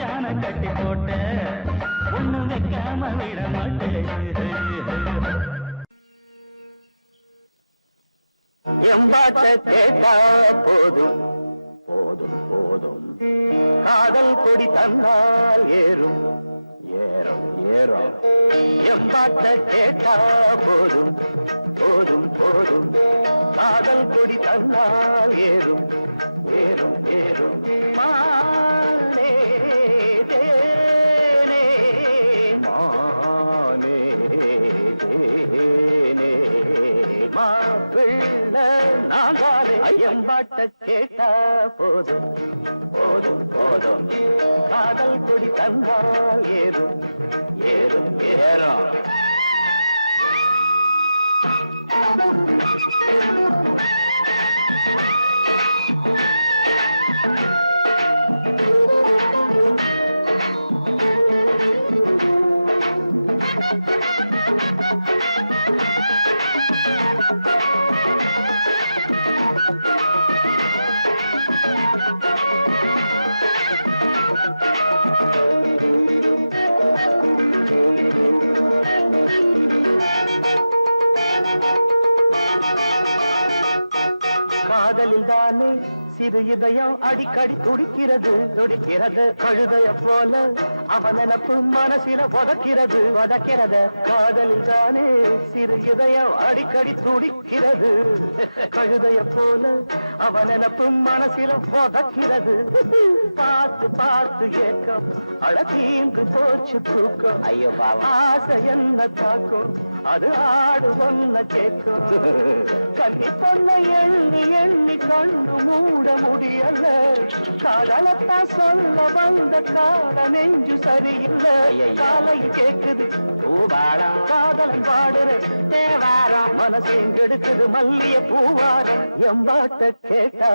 மச்சான கட்டி போட்ட ஒண்ணு வைக்காம விட மாட்டேன் எம்பாட்ட கேட்டா போதும். போதும் போதும். காதல் கொடி தந்தால் ஏறும். ஏறும் ஏறும். எம்பாட்ட கேட்டா போதும். போதும் போதும். காதல் கொடி தந்தால் ஏறும். ஏறும் ஏறும். மாலே காந்தாலே எம்பாட்ட கேட்டா போதும். போதும் போதும். காதல் கொடி தந்தால் ஏறும். ஏறும் ஏறும். Thank you. சிறு இதயம் அடிக்கடி துடிக்கிறது துடிக்கிறது கழுதைய போல. அவன் நினப்பு மனசில உதக்கிறது உதக்கிறது காதலில் தானே சிறு இதயம் அடிக்கடி துடிக்கிறது. கழுதைய போல அவன் நினப்பு மனசில உதக்கிறது பார்த்து பார்த்து ஏக்கம் அழகீந்து போச்சு தூக்கம். ஐயோ ஆசை என்ன தாக்கும் அது ஆடு ஒன்ன கேட்கும் கண்ணி பொண்ண எண்ணி எண்ணி கண்ணு மூட முடியல. காதலத்தான் சொல்ல வந்த கால நெஞ்சு சரியில்லை. காலை கேக்குது. பூவாரம் காதலம் பாடுற தேவாரம். மனசையும் கெடுக்குது மல்லிய பூவாரம். எம்பாட்ட கேட்டா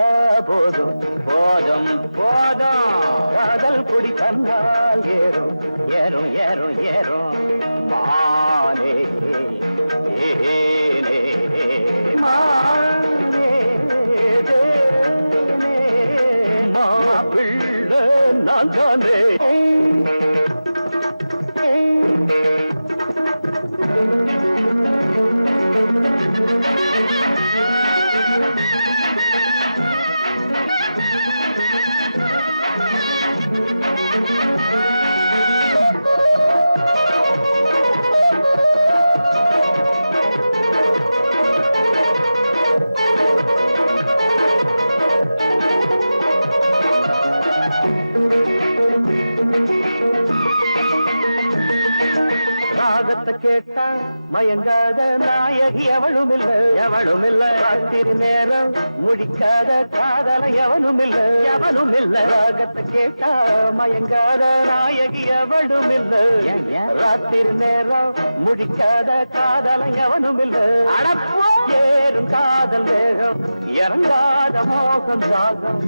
போதும். போதும் போதும். காதல் குடி தன்னால் ஏறும். ஏறும் ஏறும் ஏறும். மானே ஏனே. மானே மாப்பிள்ளை நான் தானே மயங்காத நாயகி எவளும் இல்ல எவளும் இல்ல ராத்திரி நேரம் முடிக்காத காதல எவனும் இல்ல எவனும் இல்ல ராகத்தை கேட்டா மயங்காத நாயகி எவளும் இல்ல ராத்திரி நேரம் முடிக்காத காதல எவனும் இல்ல ஏறும் காதல் வேகம் இறங்காத மோகம் சாகம்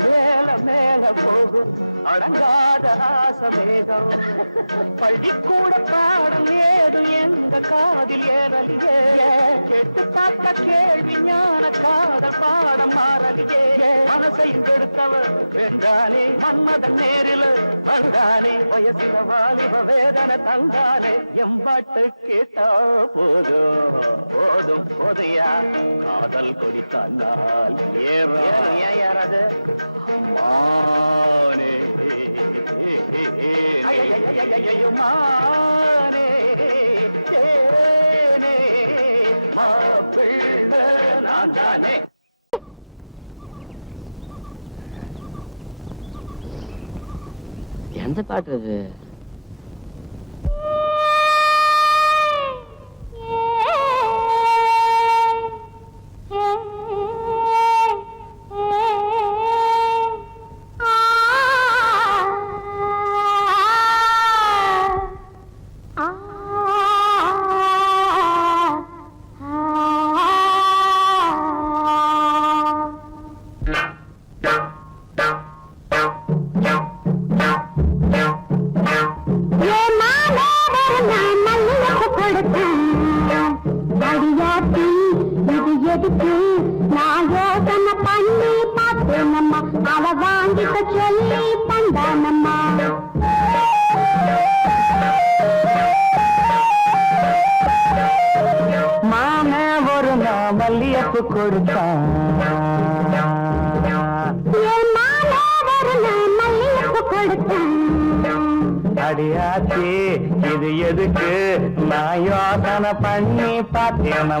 மேல மேல போகும். அடங்காத ஆசமேகம் பள்ளிக்கூட பாடம் ஏது எந்த காதில் ஏறலியே. கேட்டு பார்த்த கேள்வி ஞான காதல் பாடம் மாறலியே. மனசையும் கெடுத்தவர் வென்றானே மன்மதன் நேரில் வந்தானே. வயசில வாலிப வேதனை தந்தானே. எம்பாட்டு கேட்டா போதும். போதும் போதையா? காதல் கொடித்தான் ஏறும் ஏன் யாராவது? மானே. மானே மாப்பிள்ளை நான் தானே எந்த பாட்டு அது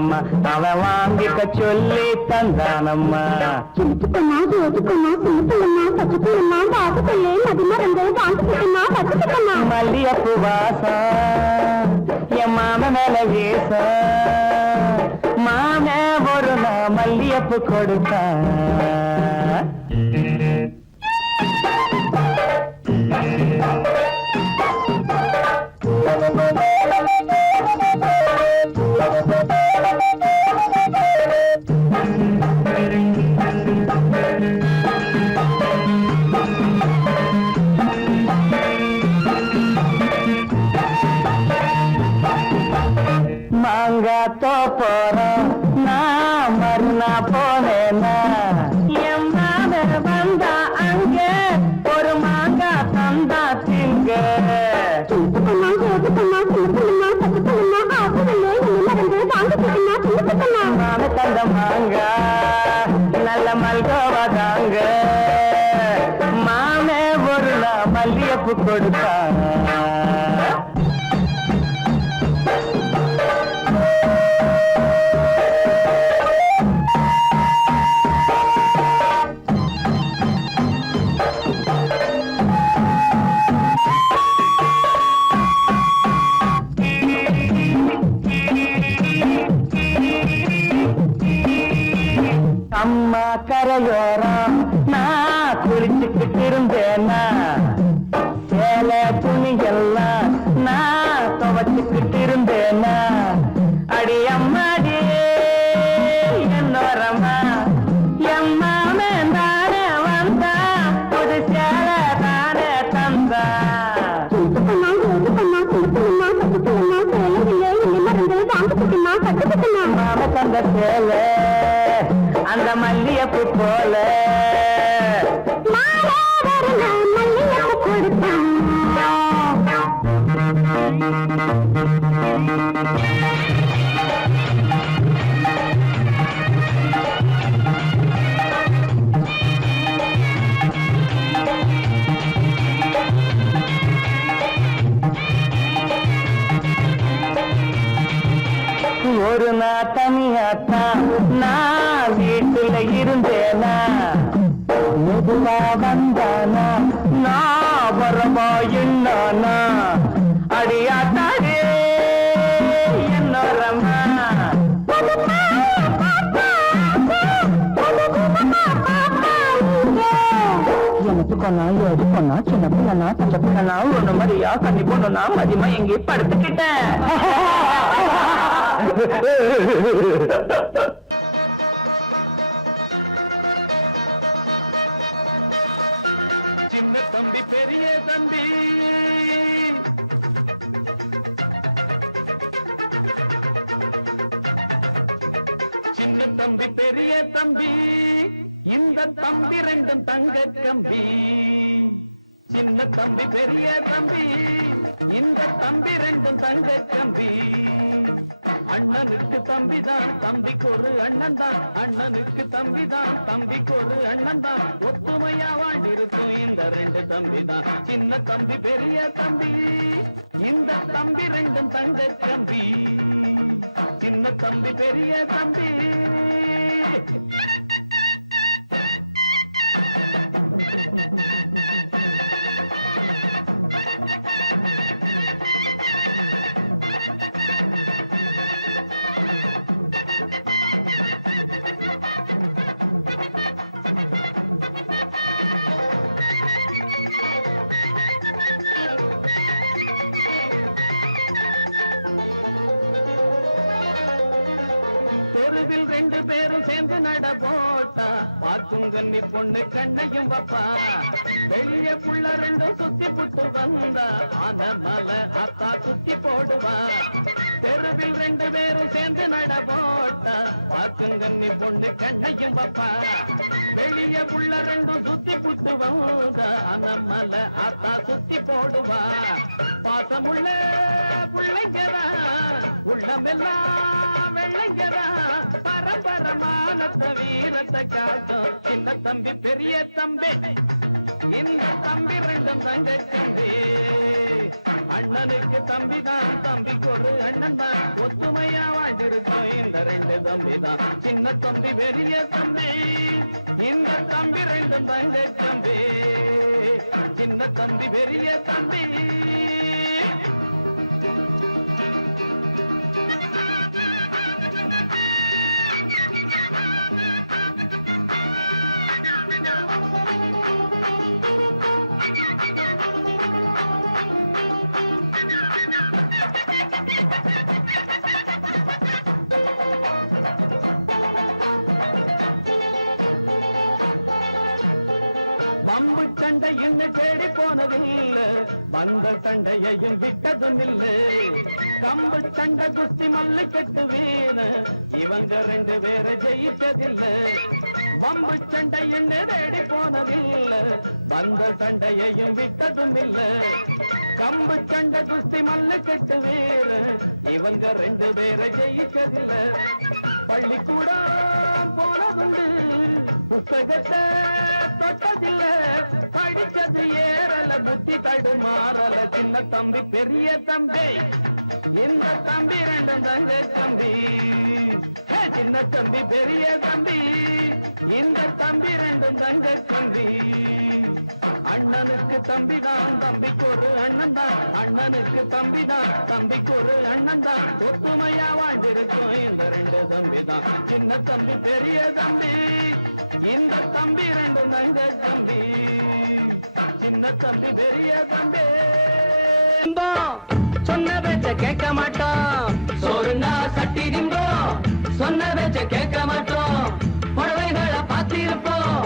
பார்த்தேனம்மா அவன் வாங்கிக்க சொல்லி தந்தானம்மா. சிலுத்துக்குன்னா ஜோதிக்குன்னா சிலுத்துக்குன்னா பச்சுக்குன்னா வாசுக்குள்ளே நதி மறந்து வாங்குக்குன்னா பச்சுக்குன்னா மல்லியப்பு வாசம் என் மாம மேல வீச. மாம ஒரு நான் மல்லியப்பு கொடுத்தான் மாங்காத்தோ தந்த சேலை அந்த மல்லியப்பு போல. ஒரு எனக்கு கொண்டா எது சின்ன பிள்ளைனா பச்சை ஒண்ணு மாதிரியா கண்ணி போனா மதியமா எங்கேயே படுத்துக்கிட்டேன் சின்ன தம்பி பெரிய தம்பி. சின்ன தம்பி பெரிய தம்பி. இந்த தம்பி ரெண்டும் தங்க கம்பி. சின்ன தம்பி பெரிய தம்பி. இந்த தம்பி ரெண்டும் தங்க கம்பி. அண்ணனுக்கு தம்பி தான் தம்பிக்கு ஒரு அண்ணன் தான் அண்ணனுக்கு தம்பி தான் தம்பிக்கு ஒரு அண்ணன் தான் ஒத்துமையா வாழ்ந்திருக்கும் இந்த ரெண்டு தம்பி தான் சின்ன தம்பி பெரிய தம்பி. இந்த தம்பி ரெண்டும் தங்க தம்பி சின்ன தம்பி பெரிய தம்பி. பார்க்கும் பொண்ணு கண்ணையும் வப்பா. வெளிய புள்ள ரெண்டும் சுத்தி புட்டு வந்தா ஆன மலை அத்தா குத்தி போடுவா. தெருவில் ரெண்டு பேரும் சேர்ந்து நட போட்டா பாக்குங்கண்ணி பொண்ணு கண்ணையும் வப்பா. வெளிய புள்ள ரெண்டும் சுத்தி புட்டு வந்த அனமல ஆத்தா சுத்தி போடுவா. பாசமுள்ள பிள்ளைங்கதா உள்ளமெல்லாம் வெள்ளைங்கதா. பரம்பரமானத்த வீரத்தை காட்டும் சின்ன தம்பி பெரிய தம்பி. இந்த தம்பி ரெண்டும் தங்க தம்பி. அண்ணனுக்கு தம்பி தான் தம்பிக்கு ஒரு அண்ணன் தான் ஒத்துமையா வாழ்ந்திருக்கோம் இந்த ரெண்டு தம்பி தான் சின்ன தம்பி பெரிய தம்பி. இந்த தம்பி ரெண்டும் தங்க தம்பி. சின்ன தம்பி பெரிய தம்பி. சண்டை என்ன தேடி போனதில்லை. வந்த சண்டையையும் விட்டதும் இல்லை கம்பு சண்டை குஸ்தி மல்லு கட்டு வீண. இவங்க ரெண்டு பேரை ஜெயிச்சதில்லை வம்பு சண்டை என்ன தேடி போனதில்லை. வந்த சண்டையையும் விட்டதும் இல்லை கம்பு சண்டை குஸ்தி மல்லு கட்டு வீர இவங்க ரெண்டு பேரை ஜெயிச்சதில்லை பள்ளிக்கூடம் போனதுண்டு. புத்தகத்தை தொட்டதில்ல. படிச்சது ஏறல புத்தி தடுமாறல சின்ன தம்பி பெரிய தம்பி. இந்த தம்பி ரெண்டும் தங்க தம்பி. சின்ன தம்பி பெரிய தம்பி. இந்த தம்பி ரெண்டும் தங்க தம்பி. அண்ணனுக்கு தம்பி தான் தம்பிக்கு ஒரு அண்ணன் தான். அண்ணனுக்கு தம்பி தான் தம்பிக்கு ஒரு அண்ணன் தான். ஒத்துமையா வாழ்ந்திருக்கும் இந்த ரெண்டு தம்பி தான். சின்ன தம்பி பெரிய தம்பி. இந்த தம்பி ரெண்டு தங்க தம்பி. சின்ன தம்பி பெரிய தம்பி. சொன்ன பேச்ச கேட்க மாட்டோம். சொன்ன பேச்ச கேட்க மாட்டோம். புடவைகளை பார்த்திருப்போம்.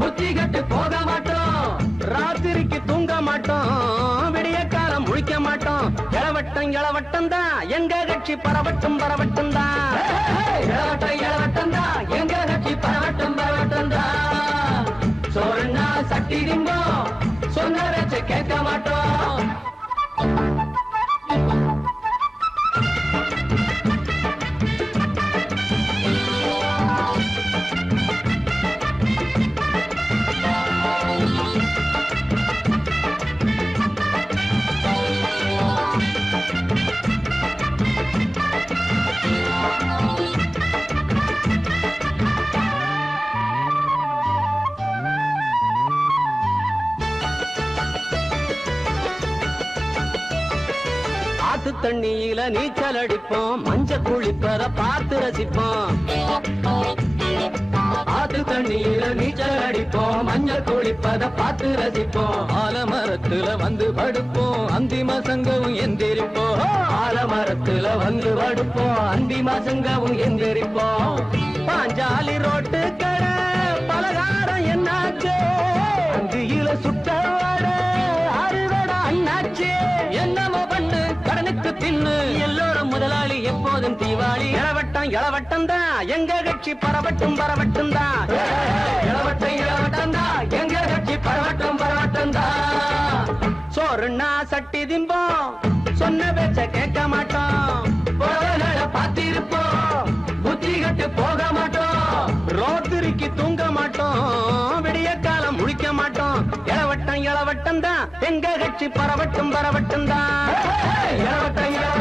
புத்தி கட்டு போக மாட்டோம். ராத்திரிக்கு தூங்க மாட்டோம். விடிய காலம் முழிக்க மாட்டோம். இளவட்டம் இளவட்டம் தான். எங்க கட்சி பரவட்டும் பரவட்டும் தான். இளவட்டம் இளவட்டம் தான். எங்க கட்சி பரவட்டும் பரவட்டும் தான். சொன்னா சட்டி திம்போம். சொன்ன பேச்ச கேட்க மாட்டோம். தண்ணியில நீச்சல் அடிப்போம் மஞ்ச குளிப்பற பார்த்து ரசிப்போம். ஆத்து தண்ணியில நீச்சல் அடிப்போம் மஞ்ச குளிப்பத பார்த்து ரசிப்போம். ஆலமரத்துல வந்து படுப்போம். அந்தி சங்கவும் எந்திரிப்போம். ஆலமரத்துல வந்து படுப்போம். அந்தி சங்கவும் எந்திரிப்போம். பாஞ்சாலி ரோட்டு கடை பலகாரம் என்னாச்சு? அந்தியில சுட்ட பின்னு எல்லோரும் முதலாளி எப்போதும் தீவாளி. இளவட்டம் இளவட்டம் தான். எங்க கட்சி பரவட்டும் பரவட்டும் தான். இளவட்டம் இளவட்டம் தான். எங்க கட்சி பரவட்டும் பரவட்டும் தான். சோறுன்னா சட்டி திம்போம் சொன்ன பேச்ச இளவட்டம் தான். எங்க கட்சி பரவட்டும் பரவட்டும் தான்.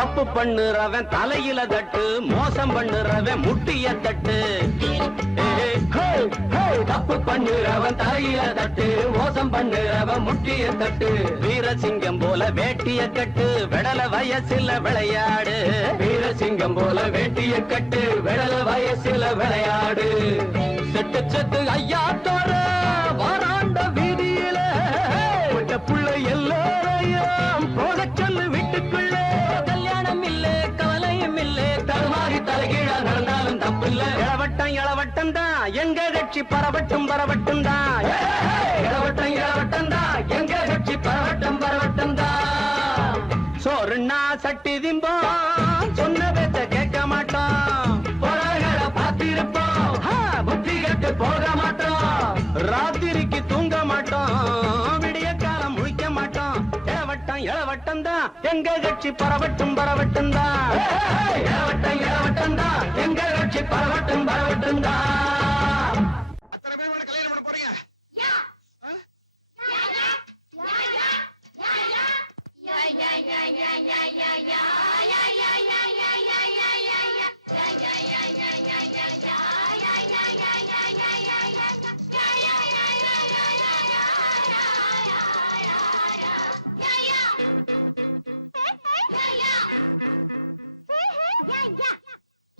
தப்பு பண்ணுறவன் தலையில தட்டு மோசம் பண்ணுறவன் முட்டிய தட்டு. தப்பு பண்ணுறவன் தலையில தட்டு மோசம் பண்ணுறவன் முட்டிய தட்டு. வீரசிங்கம் போல வேட்டிய கட்டு விடல வயசுல விளையாடு. வீரசிங்கம் போல வேட்டிய கட்டு விடல வயசுல விளையாடு. செட்டு செட்டு ஐயா தோற வாராண்ட வீதியில. புள்ள எல்லோரையும் இளவட்டம் தான் எங்க கட்சி பரவட்டும் பரவட்டும் தான் இளவட்டம் இளவட்டம் தான் எங்க கட்சி பரவட்டும் பரவட்டும் தான் சோறுன்னா சட்டி திம்போ. இளவட்டம் இளவட்டம் தான் எங்க கட்சி பரவட்டும் பரவட்டும் தான் இளவட்டம் இளவட்டம் தான் எங்க கட்சி பரவட்டும் பரவட்டும் தான் அத்தனை பேர் வேணும் கல்யாணம் பண்ண போறீங்க ஆ? Yeah. ஜீன்ஸ் படுக்கலாமா எனக்கு ஒரு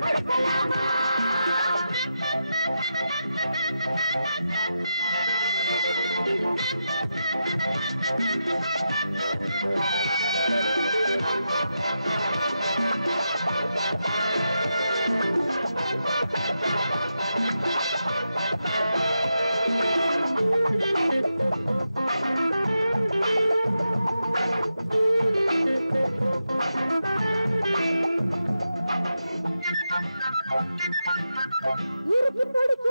ஒரு சான்ஸ் படுக்கலாமா இறுக்கி பிடிக்க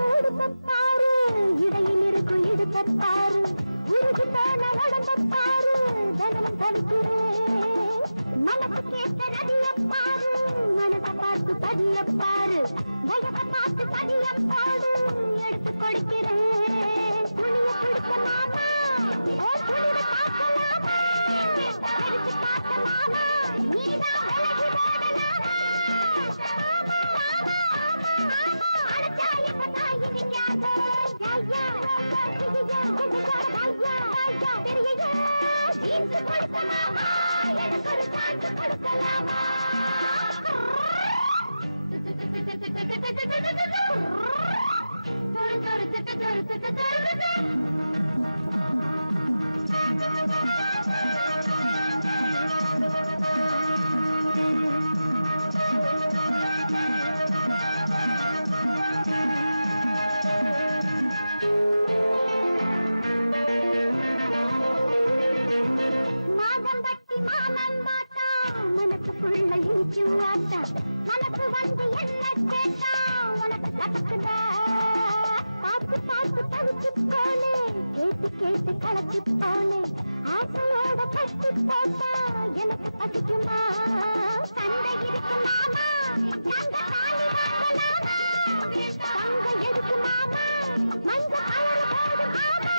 இடையில் இருக்கும் இடுப்ப பாரு உருகி போன உடம்ப பாரு தனமும் தடுக்கிறேன் மனசு கேட்ட நதிய பாரு மனச பார்த்து பதிய பாரு வயச பார்த்து பதிய பாடு எடுத்து கொடுக்கிறேன். மாதம் இனிக்கும் வாட்டா வந்து என்ன கேட்டா உனக்கு கத்துக்குதா பார்த்து பார்த்து தவிச்சு போனே கேட்டு கேட்டு கலச்சு போனே ஆசையோட கட்டி போட்டா எனக்கு பசிக்குமா? தந்தை இருக்கு மாமா தங்க தாலி வாங்கலாமா தங்க எதுக்கு மாமா மஞ்ச கலர் போடு மாமா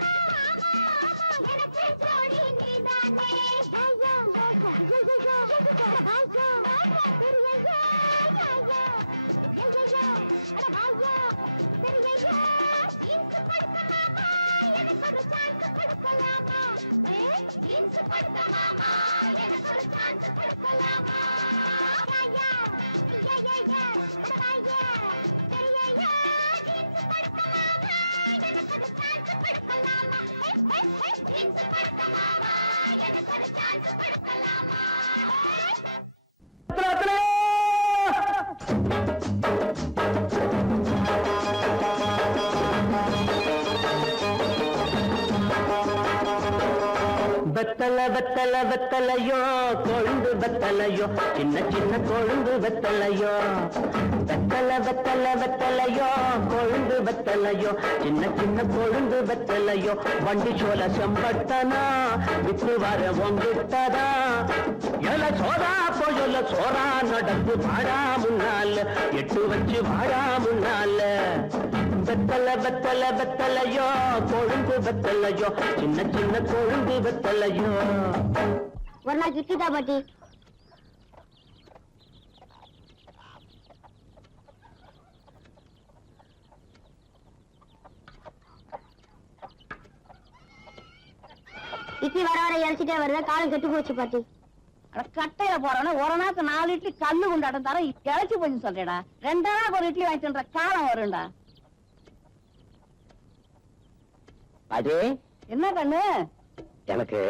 மாமா எனக்கு ஜோடி நீதானே. கொடுக்கலாமா? ஜீன்ஸ் படுக்க மாமா. எனக்கு ஒரு சான்ஸ் கொடுக்கலாமா? எனக்கு ஒரு சான்ஸ் கொடுக்கலாமா? வெத்தல வெத்தல வெத்தலையோ கொழுந்து வெத்தலையோ சின்ன சின்ன கொழுந்து வெத்தலையோ. வெத்தல வெத்தல வெத்தலையோ கொழுந்து வெத்தலையோ சின்ன சின்ன கொழுந்து வெத்தலையோ. வண்டி சோல செம்பட்டனா விட்டு வர ஒங்கிட்டதா எல சோதா போயல சோரா நடந்து வாடா முன்னால. எட்டு வச்சு வாடா முன்னால. வெத்தல வெத்தல வெத்தலையோ? கொழுந்து வெத்தலையோ? சின்ன சின்ன கொழுந்து வெத்தலையோ? ஒரு நாள் கிட்டிதா பாட்டி. இட்லி வர வர இறைச்சிட்டே வருது? காலம் கெட்டு போச்சு பாட்டி. அட கட்டையில போறவன ஒரு நாளுக்கு நாலு இட்லி கல்லு கொண்டாட்டம் தர இழைச்சி போச்சு சொல்றேடா ரெண்டா நாளுக்கு ஒரு இட்லி வாங்கிட்டு காலம் வரும்டா. அது என்ன கண்ணு? எனக்கு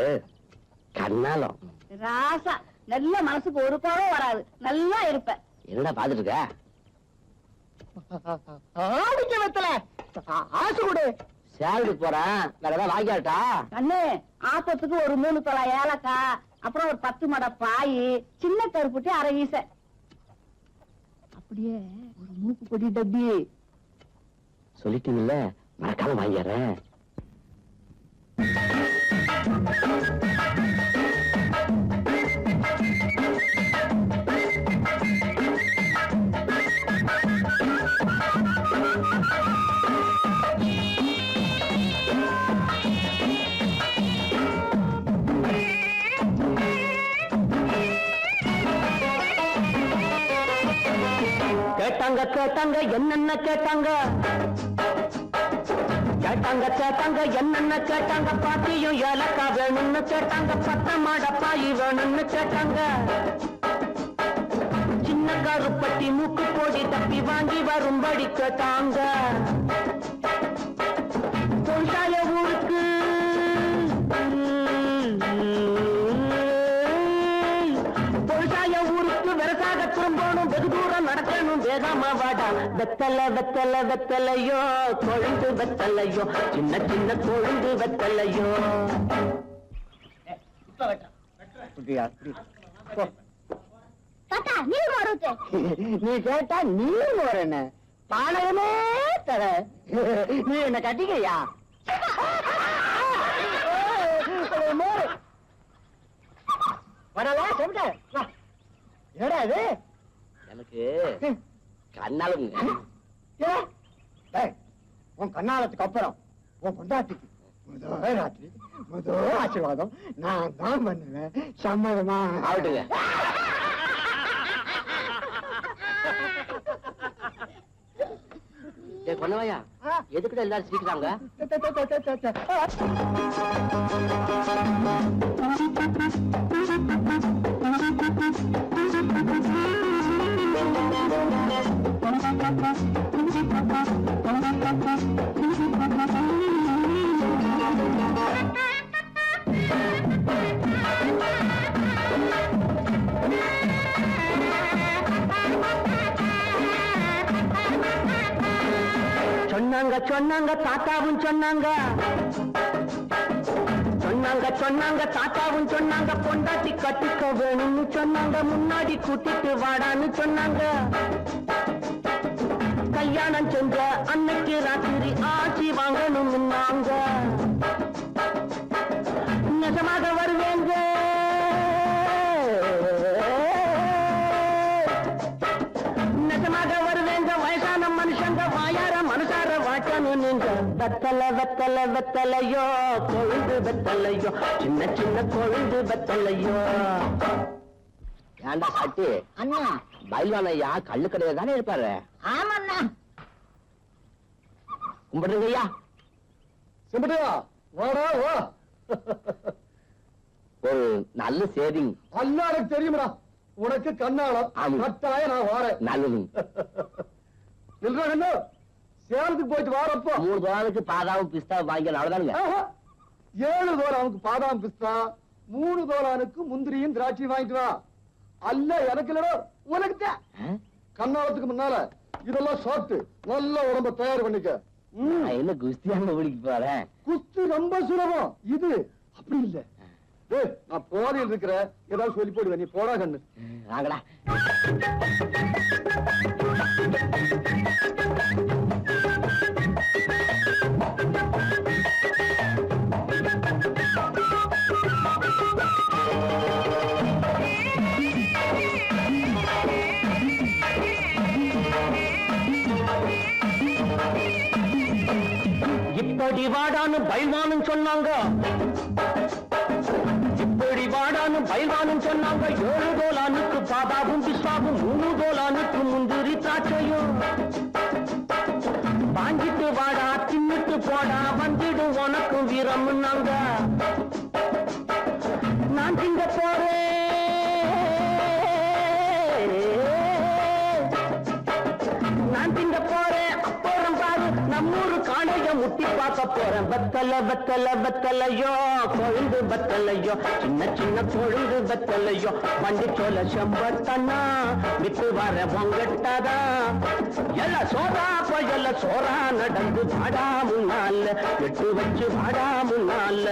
கண்ணாலம். ராசா. நல்ல மனசுக்கு ஒரு கோவம் வராது. நல்லா இருப்ப. என்னடா பாத்துட்டு இருக்க ஆடிக்க வெத்தல. ஆசை கொடு. சேலரி போறேன் வேற ஏதாவது வாங்கியாட்டா கண்ணு ஆப்பத்துக்கு ஒரு மூணு தொலை ஏலக்காய் அப்புறம் ஒரு பத்து மட பாய் சின்ன கருப்புட்டி அரை வீச. அப்படியே ஒரு மூக்கு பொடி டப்பி. சொல்லிட்டீங்கல்ல மறக்காம வாங்கிடுறேன் கேட்டாங்க கேட்டாங்க என்னென்ன கேட்டாங்க? கேட்டாங்க கேட்டாங்க என்னென்ன கேட்டாங்க? பாட்டியும் ஏலக்கா வேணும்னு கேட்டாங்க பத்த மாடப்பாயி வேணும்னு கேட்டாங்க. சின்ன கருப்பட்டி மூக்கு போடி தப்பி வாங்கி வரும்படி கேட்டாங்க. தொழிலாய ஊருக்கு. தொழிலாய ஊருக்கு விவசாய திரும்பணும் வெகு தூரம் நடக்கணும் வேகமா வெத்தல வெத்தல வெத்தலையோ கொழுந்து வெத்தலையோ சின்ன சின்ன கொழுந்து வெத்தலையோ. நீ கேட்டா நீ வரன பானகமே தர. நீ என்ன கட்டிக்கையா? வரல சொல்லிட்ட வா. என்னடா இது? எனக்கு கண்ணாலும். உன் கண்ணாலத்துக்கு அப்புறம் உன் பொண்டாட்டிக்கு முதல் ராத்திரி முதல் ஆசீர்வாதம். நான் தான் பண்ணுவேன். சம்மதமா? ஆகட்டுங்க. டேய் பொன்னவாயா ஆ. எதுக்குடா எல்லாரும் சிரிக்கிறாங்க? சொன்னாங்க சொன்னாங்க தாத்தாவும் சொன்னாங்க. சொன்னாங்க சொன்னாங்க தாத்தாவும் சொன்னாங்க பொண்டாட்டி கட்டிக்க வேணும்னு சொன்னாங்க முன்னாடி கூட்டிட்டு வாடான்னு சொன்னாங்க. கல்யாணம் செஞ்ச அன்னைக்கு ராத்திரி ஆட்சி வாங்கணும்னாங்க வெத்தல வெத்தல வெத்தலையோ கொழுந்து வெத்தலையோ சின்ன சின்ன கொழுந்து வெத்தலையோ. ஏண்டா சட்டி? அண்ணா. பயில்வான் ஐயா கள்ளு கடையில தானே இருப்பாரு? ஆமாண்ணா. கும்பிடுங்க ஐயா சிம்பிட்டியா வாடா வா. ஒரு நல்ல சேவிங் அல்ல எனக்கு தெரியுமடா. உனக்கு கண்ணாலம். ஆமா. கட்டாய நான் வாரேன். நல்லது என்ன சேலத்துக்கு போயிட்டு வாரப்போ. மூணு தோளுக்கு பாதாவும் பிஸ்தா வாங்கிக்கலாம் அவ்வளவுதானுங்க. ஏழு தோலானுக்கு பாதாம் பிஸ்தா மூணு தோலானுக்கு முந்திரியும் திராட்சையும் வாங்கிட்டு வா. அல்ல எனக்கு இல்லடா உனக்கு? கண்ணாலத்துக்கு முன்னால இதெல்லாம் சாப்பிட்டு நல்ல உடம்ப தயார் பண்ணிக்க. என்ன குஸ்தியாங்க ஓடிக்கு போறேன் குஸ்தி ரொம்ப சுலபம். இது அப்படி இல்ல. நான் போதையில் இருக்கிற ஏதாவது சொல்லி போடுவேன். நீ போடா கண்ணு. வாங்கடா. இப்படி வாடான்னு பயில்வானும் சொன்னாங்க. இப்படி வாடான்னு பயில்வானும் சொன்னாங்க. ஏழு கோலானுக்கு பாதாவும் பிஸ்தாவும் மூணு கோலானுக்கு முந்திரி திராட்சையும். வாங்கிட்டு வாடா தின்னுட்டு போடா வந்துடும் உனக்கும் வீரம்னாங்க. நான் திங்க போறேன். காணைய பார்க்க போறேன் பத்தல பத்தல பத்தலையோ கொழுந்து பத்தலையோ சின்ன சின்ன கொழுந்து பத்தலையோ வண்டி சோல செம்பட்டனா விட்டு வர பொங்கட்டதா? எல்ல சோதா போய் எல்ல சோறா நடந்து வாடா முன்னால எட்டு வச்சு வாடா முன்னால.